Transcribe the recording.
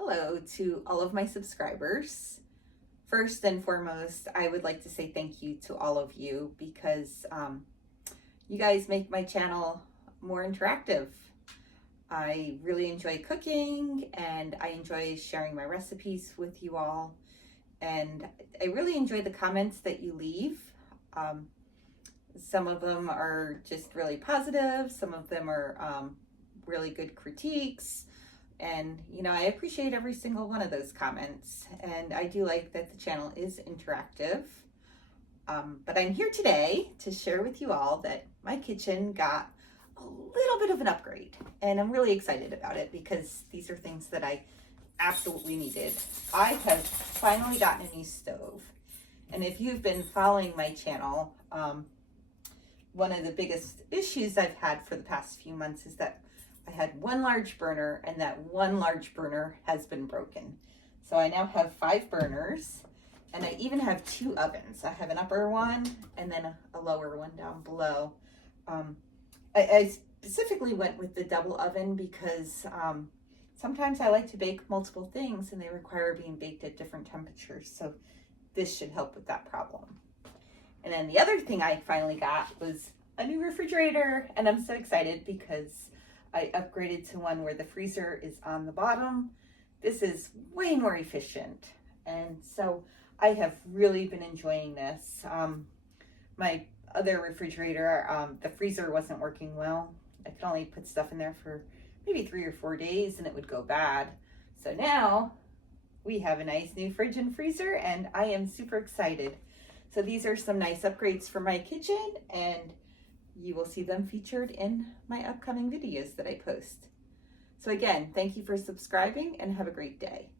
Hello to all of my subscribers. First and foremost, I would like to say thank you to all of you because you guys make my channel more interactive. I really enjoy cooking and I enjoy sharing my recipes with you all. And I really enjoy the comments that you leave. Some of them are just really positive, some of them are really good critiques. And, I appreciate every single one of those comments. And I do like that the channel is interactive. But I'm here today to share with you all that my kitchen got a little bit of an upgrade. And I'm really excited about it because these are things that I absolutely needed. I have finally gotten a new stove. And if you've been following my channel, one of the biggest issues I've had for the past few months is that I had one large burner and that one large burner has been broken. So I now have 5 burners and I even have 2 ovens. I have an upper one and then a lower one down below. I specifically went with the double oven because sometimes I like to bake multiple things and they require being baked at different temperatures. So this should help with that problem. And then the other thing I finally got was a new refrigerator, and I'm so excited because I upgraded to one where the freezer is on the bottom. This is way more efficient. And so I have really been enjoying this. My other refrigerator, the freezer wasn't working well. I could only put stuff in there for maybe 3 or 4 days and it would go bad. So now we have a nice new fridge and freezer and I am super excited. So these are some nice upgrades for my kitchen and you will see them featured in my upcoming videos that I post. So again, thank you for subscribing and have a great day.